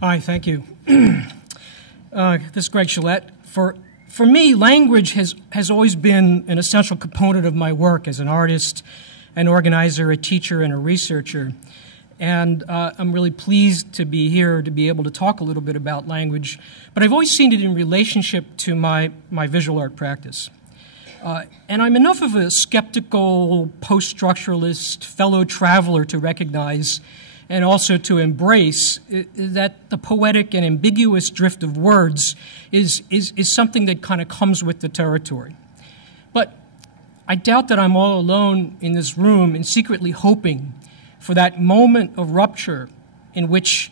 Hi, thank you. This is Greg Sholette. For me, language has always been an essential component of my work as an artist, an organizer, a teacher, and a researcher. And I'm really pleased to be here to be able to talk a little bit about language. But I've always seen it in relationship to my visual art practice. And I'm enough of a skeptical, post-structuralist fellow traveler to recognize and also to embrace that the poetic and ambiguous drift of words is something that kind of comes with the territory. But I doubt that I'm all alone in this room in secretly hoping for that moment of rupture in which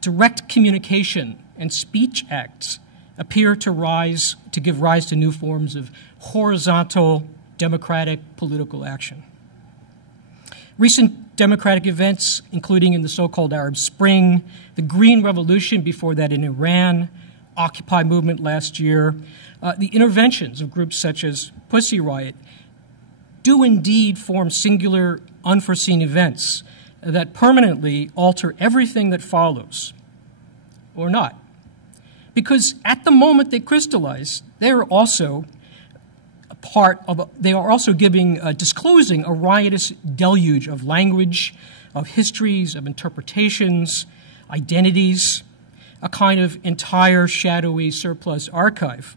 direct communication and speech acts appear to give rise to new forms of horizontal, democratic political action. Recent democratic events, including in the so-called Arab Spring, the Green Revolution before that in Iran, Occupy movement last year, the interventions of groups such as Pussy Riot, do indeed form singular, unforeseen events that permanently alter everything that follows, or not. Because at the moment they crystallize, they are also disclosing a riotous deluge of language, of histories, of interpretations, identities, a kind of entire shadowy surplus archive.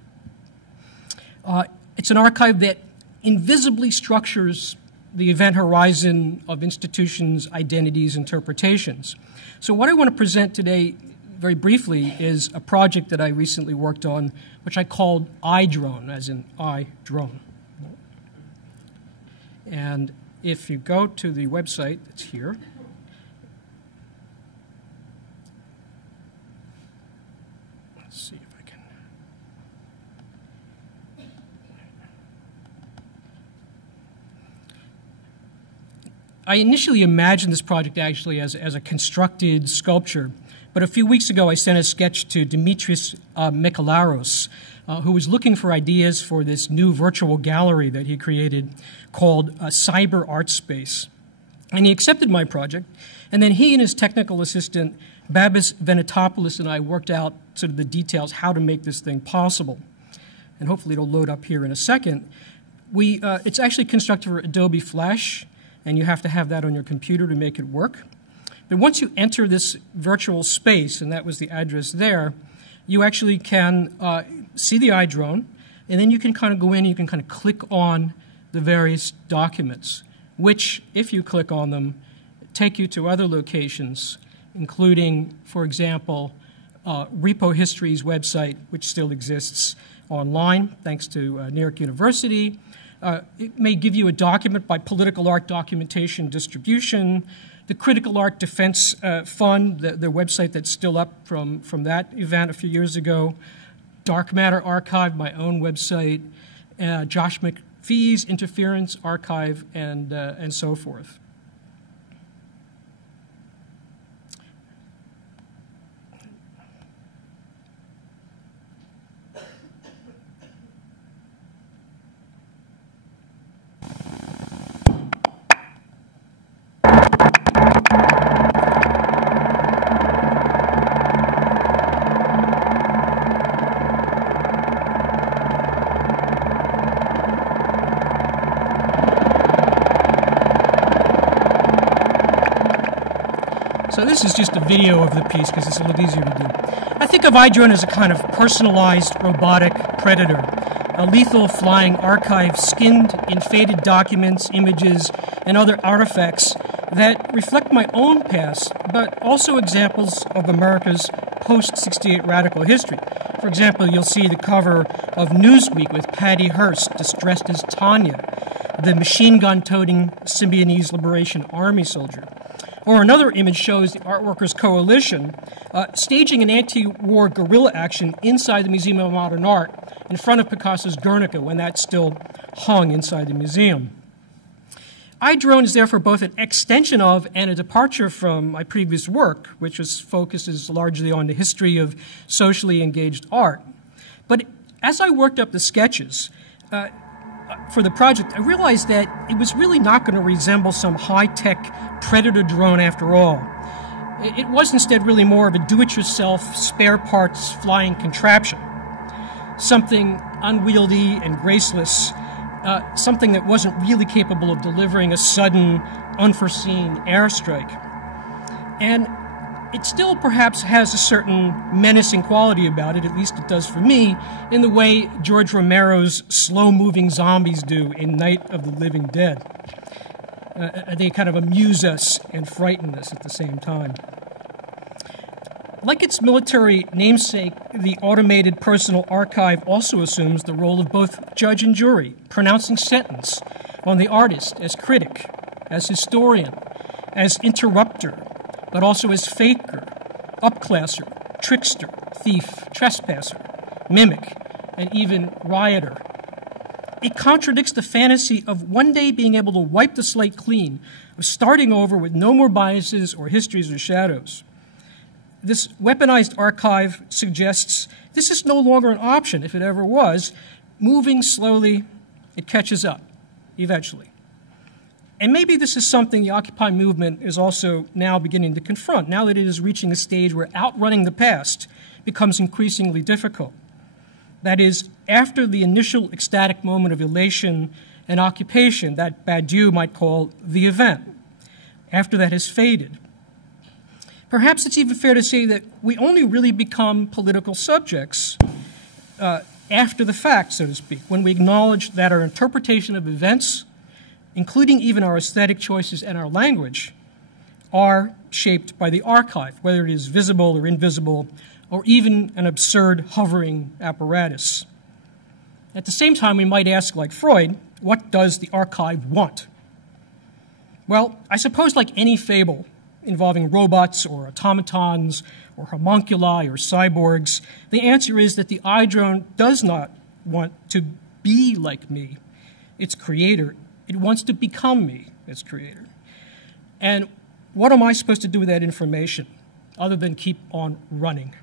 It's an archive that invisibly structures the event horizon of institutions, identities, interpretations. So what I want to present today very briefly is a project that I recently worked on, which I called iDrone, as in I drone. And if you go to the website that's here, let's see if I can. I initially imagined this project actually as a constructed sculpture. But a few weeks ago, I sent a sketch to Dimitris Michalaros, who was looking for ideas for this new virtual gallery that he created called Cyber Art Space. And he accepted my project, and then he and his technical assistant, Babis Venetopoulos, and I worked out sort of the details how to make this thing possible. And hopefully it'll load up here in a second. It's actually constructed for Adobe Flash, and you have to have that on your computer to make it work. But once you enter this virtual space, and that was the address there, you actually can see the iDrone, and then you can kind of go in and you can kind of click on the various documents, which, if you click on them, take you to other locations, including, for example, Repo History's website, which still exists online, thanks to New York University. It may give you a document by Political Art Documentation Distribution, the Critical Art Defense Fund, their website that's still up from that event a few years ago, Dark Matter Archive, my own website, Josh McPhee's Interference Archive, and so forth. So this is just a video of the piece because it's a little easier to do. I think of iDrone as a kind of personalized robotic predator, a lethal flying archive skinned in faded documents, images, and other artifacts that reflect my own past, but also examples of America's post-68 radical history. For example, you'll see the cover of Newsweek with Patty Hearst, distressed as Tanya, the machine-gun-toting Symbionese Liberation Army soldier. Or another image shows the Art Workers Coalition staging an anti-war guerrilla action inside the Museum of Modern Art in front of Picasso's Guernica when that still hung inside the museum. iDrone is therefore both an extension of and a departure from my previous work, which focuses largely on the history of socially engaged art. But as I worked up the sketches, for the project, I realized that it was really not going to resemble some high-tech predator drone after all. It was instead really more of a do-it-yourself, spare parts flying contraption, something unwieldy and graceless, something that wasn't really capable of delivering a sudden, unforeseen airstrike. And it still perhaps has a certain menacing quality about it, at least it does for me, in the way George Romero's slow-moving zombies do in Night of the Living Dead. They kind of amuse us and frighten us at the same time. Like its military namesake, the automated personal archive also assumes the role of both judge and jury, pronouncing sentence on the artist as critic, as historian, as interrupter, but also as faker, upclasser, trickster, thief, trespasser, mimic, and even rioter. It contradicts the fantasy of one day being able to wipe the slate clean, of starting over with no more biases or histories or shadows. This weaponized archive suggests this is no longer an option, if it ever was. Moving slowly, it catches up, eventually. And maybe this is something the Occupy movement is also now beginning to confront, now that it is reaching a stage where outrunning the past becomes increasingly difficult. That is, after the initial ecstatic moment of elation and occupation that Badiou might call the event, after that has faded, perhaps it's even fair to say that we only really become political subjects after the fact, so to speak, when we acknowledge that our interpretation of events, including even our aesthetic choices and our language, are shaped by the archive, whether it is visible or invisible, or even an absurd hovering apparatus. At the same time, we might ask, like Freud, what does the archive want? Well, I suppose like any fable involving robots or automatons or homunculi or cyborgs, the answer is that the iDrone does not want to be like me, its creator. It wants to become me, its creator. And what am I supposed to do with that information other than keep on running?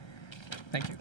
Thank you.